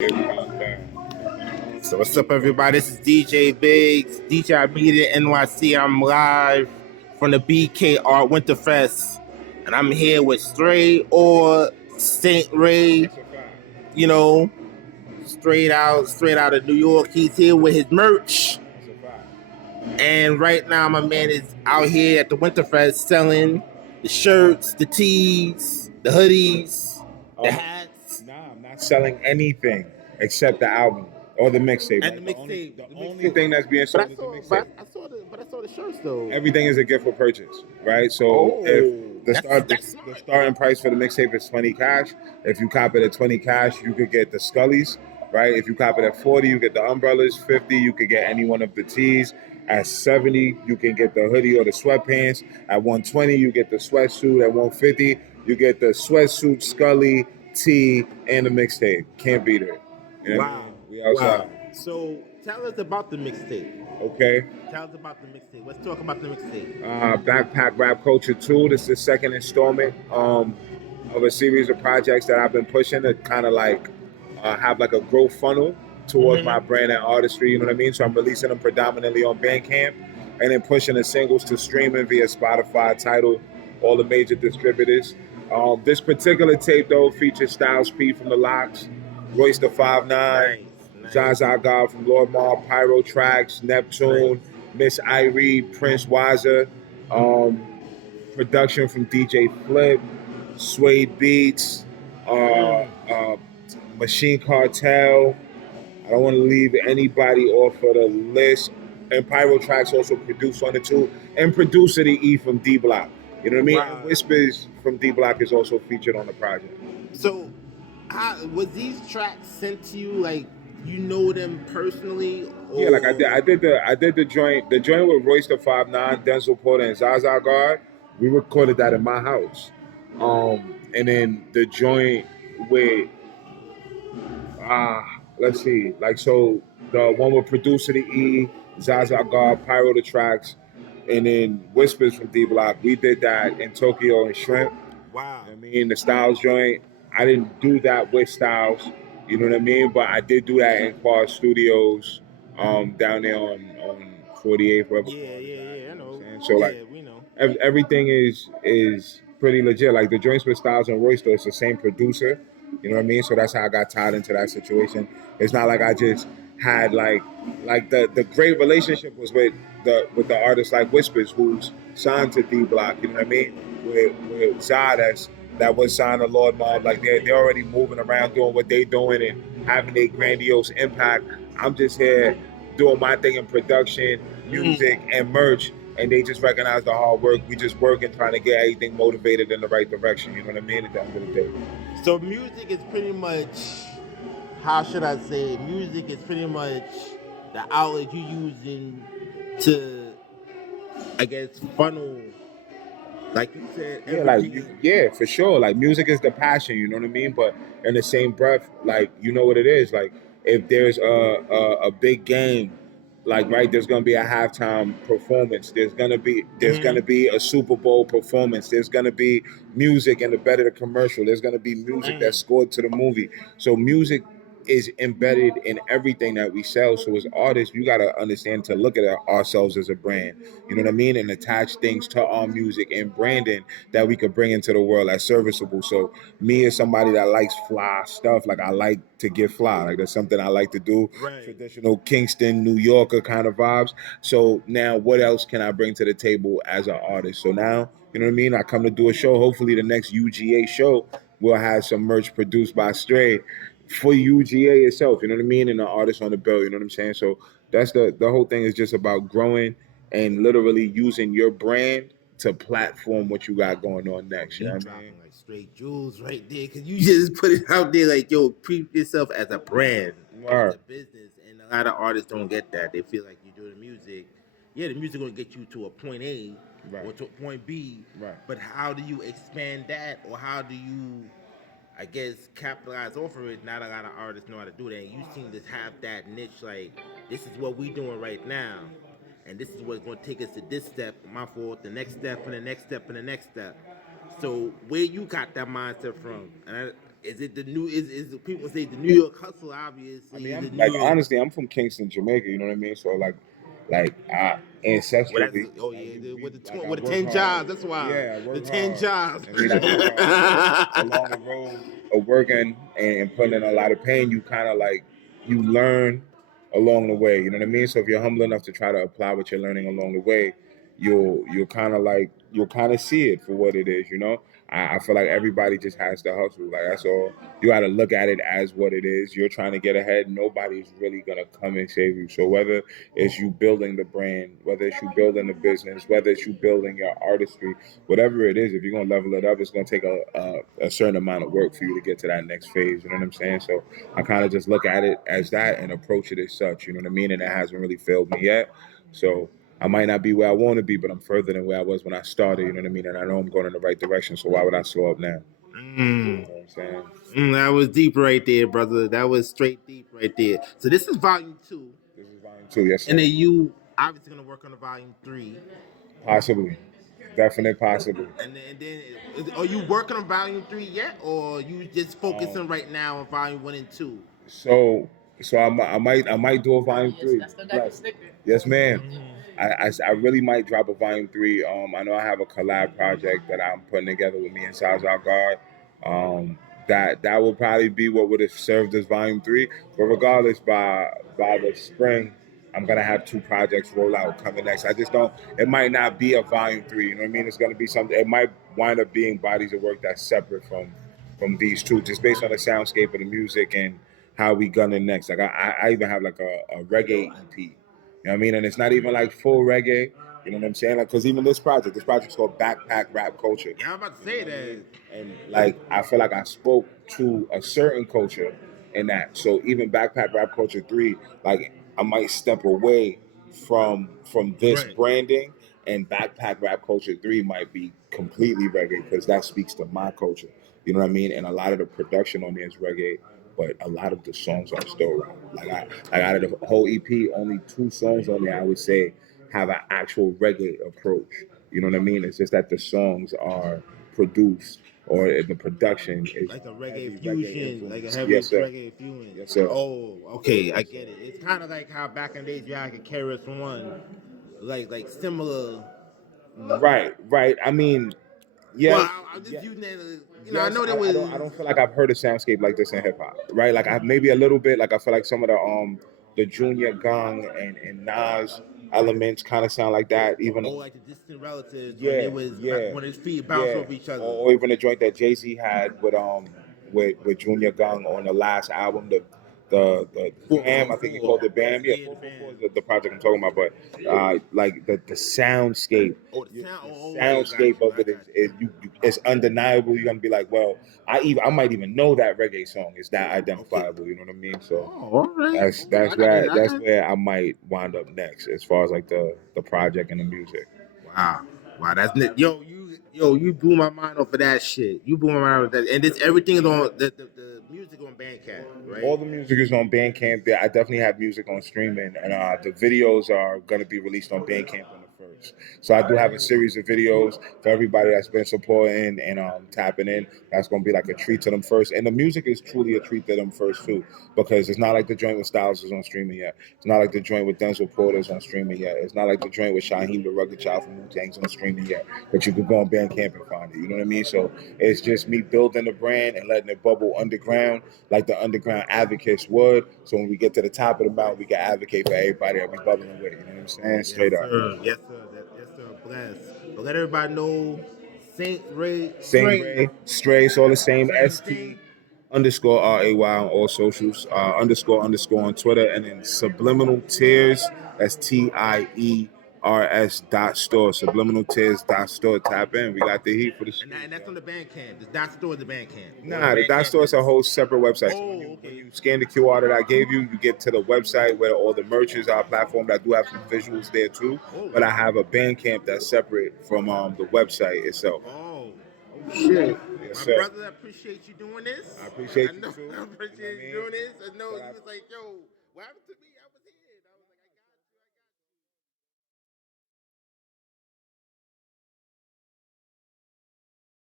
So what's up, everybody? This is DJ Biggs, DJ Media NYC. I'm live from the BK Art Winterfest, and I'm here with Stray or Saint Ray. You know, straight out of New York. He's here with his merch, and right now my man is out here at the Winterfest selling the shirts, the tees, the hoodies, the hats. Nah, I'm not selling anything except the album or the mixtape. And the mixtape. The only thing that's being sold is the mixtape. But I saw the shirts though. Everything is a gift for purchase, right? So if the starting price for the mixtape is 20 cash, if you cop it at 20 cash, you could get the Scullies, right? If you cop it at 40, you get the umbrellas. 50, you could get any one of the tees. At 70, you can get the hoodie or the sweatpants. At 120, you get the sweatsuit. At 150, you get the sweatsuit, Scully, tee, and the mixtape. Can't beat it. You know Wow. We outside. Wow. So tell us about the mixtape. Okay. Tell us about the mixtape. Let's talk about the mixtape. Backpack Rap Culture 2. This is the second installment of a series of projects that I've been pushing to kind of like have like a growth funnel towards my brand and artistry, you know what I mean? So I'm releasing them predominantly on Bandcamp and then pushing the singles to streaming via Spotify, Tidal, all the major distributors. This particular tape, though, features Styles P from The Locks, Royce the 5'9", Zaza God from Lord Mar, Pyro Tracks, Neptune, Miss Irie, Prince Wiser, production from DJ Flip, Suede Beats, Machine Cartel. I don't want to leave anybody off of the list. And Pyro Tracks also produced on it too. And producer the E from D Block. You know what I mean? Wow. And Whispers from D Block is also featured on the project. So, was these tracks sent to you like you know them personally? Or? Yeah, like I did the joint with Royce the 5'9", Denzel Porter, and Zaza Guard. We recorded that in my house. And then the joint with let's see, like so the one with producer the E, Zaza Guard, Pyro the Tracks, and then Whispers from D Block. We did that in Tokyo and Shrimp. Wow. I mean, the Styles joint, I didn't do that with Styles, you know what I mean? But I did do that in Quad Studios, down there on 48th. Yeah, I know. So we know. Everything is pretty legit. Like the joints with Styles and Royce, though, it's the same producer. You know what I mean? So that's how I got tied into that situation. It's not like I just had like the great relationship was with the artist like Whispers, who's signed to D Block. You know what I mean? With Zod that was signed to Lord Mob. Like they're already moving around doing what they're doing and having a grandiose impact. I'm just here doing my thing in production, music, and merch. And they just recognize the hard work. We just work and trying to get everything motivated in the right direction. You know what I mean? At the end of the day. So music is pretty much, how should I say it? Music is pretty much the outlet you're using to, I guess, funnel, like you said. Yeah, for sure. Like music is the passion, you know what I mean? But in the same breath, like you know what it is. Like if there's a big game, like right, there's gonna be a halftime performance. There's gonna be a Super Bowl performance. There's gonna be music and the better the commercial. There's gonna be music that's scored to the movie. So music is embedded in everything that we sell. So as artists, you gotta understand to look at ourselves as a brand. You know what I mean? And attach things to our music and branding that we could bring into the world that's serviceable. So me as somebody that likes fly stuff, like I like to get fly. Like that's something I like to do. Right. Traditional Kingston, New Yorker kind of vibes. So now what else can I bring to the table as an artist? So now, you know what I mean? I come to do a show. Hopefully the next UGA show will have some merch produced by Stray for UGA itself, you know what I mean? And the artist on the bill, you know what I'm saying? So that's the whole thing is just about growing and literally using your brand to platform what you got going on next. You know what I mean? Like straight jewels right there, because you just put it out there like, yo, treat yourself as a brand, as a business. And a lot of artists don't get that. They feel like you're doing music. Yeah, the music gonna get you to a point A or to a point B. Right. But how do you expand that, or how do you, I guess, capitalize off of it? Not a lot of artists know how to do that. And you seem to have that niche, like, this is what we doing right now. And this is what's going to take us to this step, the next step, and the next step, and the next step. So where you got that mindset from? And Is it the new? Is the people say the New York hustle? I Obviously, mean, the I'm New like York. honestly, I'm from Kingston, Jamaica. You know what I mean? So like Well, that's ancestrally, oh like yeah, we like I with the work 10 jobs. hard. That's why Yeah, I the work 10 jobs. I mean, I work hard. So along the road of working and putting in a lot of pain, you kind of like you learn along the way. You know what I mean? So if you're humble enough to try to apply what you're learning along the way, you'll kind of like you'll kind of see it for what it is. You know, I feel like everybody just has to hustle. Like that's all. You got to look at it as what it is. You're trying to get ahead. Nobody's really gonna come and save you. So whether it's you building the brand, whether it's you building the business, whether it's you building your artistry, whatever it is, if you're gonna level it up, it's gonna take a certain amount of work for you to get to that next phase. You know what I'm saying? So I kind of just look at it as that and approach it as such. You know what I mean? And it hasn't really failed me yet. So I might not be where I want to be, but I'm further than where I was when I started. You know what I mean? And I know I'm going in the right direction. So why would I slow up now? You know Mm. what I'm saying? That was deep right there, brother. That was straight deep right there. So this is volume 2, This is volume 2, yes, and sir. then you obviously gonna work on the volume 3, Possibly, definite possibly. and then are you working on volume 3 yet, or you just Um, focusing right now on volume 1 and 2? so I might do a volume 3. Bless. Yes, ma'am. I really might drop a volume 3. I know I have a collab project that I'm putting together with me and Sazar Guard. That will probably be what would have served as volume 3. But regardless, by the spring, I'm gonna have 2 projects roll out coming next. I just don't. It might not be a volume 3. You know what I mean? It's gonna be something. It might wind up being bodies of work that's separate from these two, just based on the soundscape of the music and how we gunning next. Like I even have like a reggae EP. You know what I mean? And it's not even like full reggae. You know what I'm saying? Like, cause even this project's called Backpack Rap Culture. Yeah, I'm about to You know say what I that. mean? And like I feel like I spoke to a certain culture in that. So even Backpack Rap Culture 3, like I might step away from this Right. branding, and Backpack Rap Culture 3 might be completely reggae because that speaks to my culture. You know what I mean? And a lot of the production on there is reggae, but a lot of the songs are still rap. Like out of the whole EP, only 2 songs on there I would say have an actual reggae approach. You know what I mean? It's just that the songs are produced or the production is Like a heavy reggae reggae fusion, like a influence. heavy Yes, sir. reggae fusion. Yes, sir. Oh, okay, I Yes, sir. get it. It's kind of like how back in the days you had like a KRS-One, like similar. Right, right. I mean, Well, yes, I'm just yes. using that. I Yes, know there I was. don't feel like I've heard a soundscape like this in hip hop, right? Like I maybe a little bit. Like I feel like some of the Junior Gong and Nas elements kind of sound like that. Even Oh, like the distant relatives when yeah, they was yeah, when his feet bounced yeah. off each other. Or even the joint that Jay-Z had with Junior Gong on the last album, the Bam, I think he called it Bam. Yeah, Yeah, the 444 band. is the project I'm talking about. But like the soundscape, Oh, the sound. the Oh, okay, got soundscape you. of I it got is it's undeniable. You're gonna be like, well, I might even know that reggae song. It's that you. Okay. identifiable. You know what I mean? So Oh, all right. Okay, I that's got it. where I might wind up next as far as like the project and the music. Wow. Wow, that's you blew my mind off of that shit. You blew my mind off that, and this everything is on the music on Bandcamp, All right? the music is on Bandcamp. There, I definitely have music on streaming, and the videos are going to be released on Bandcamp on the first. So I do have a series of videos for everybody that's been supporting and tapping in. That's going to be like a treat to them first, and the music is truly a treat to them first too, because it's not like the joint with Styles is on streaming yet. It's not like the joint with Denzel Porter is on streaming yet. It's not like the joint with Shaheem the Rugged Child from Wu Tang's on streaming yet. But you could go on Bandcamp and find it. You know what I mean? So it's just me building the brand and letting it bubble underground like the underground advocates would. So when we get to the top of the mountain, we can advocate for everybody that we bubbling with. You know what I'm saying? Yes, Straight up. sir. Yes, sir. Yes, sir. Bless. But let everybody know, Saint Ray Same Stray, Ray, Stray, it's all the same. same ST thing. underscore RAY on all socials, underscore on Twitter, and then Subliminal Tears, that's TIERS dot store, Subliminal Tears dot store. Tap in. We got the heat for the And streets, that's yo. on the Bandcamp. It's not store the Bandcamp. Or the Nah, the dot Bandcamp store is is. a whole separate website. So Oh, when okay. you scan the QR that I gave you, you get to the website where all the merch is, our platform. I do have some visuals there too, Oh, but I have a Bandcamp that's separate from the website itself. oh, oh shit. Yes, My sir. brother, I appreciate you doing this. I appreciate I you know too. I You know what I appreciate you mean? doing this. I know But you I, was like, yo, what happened to me?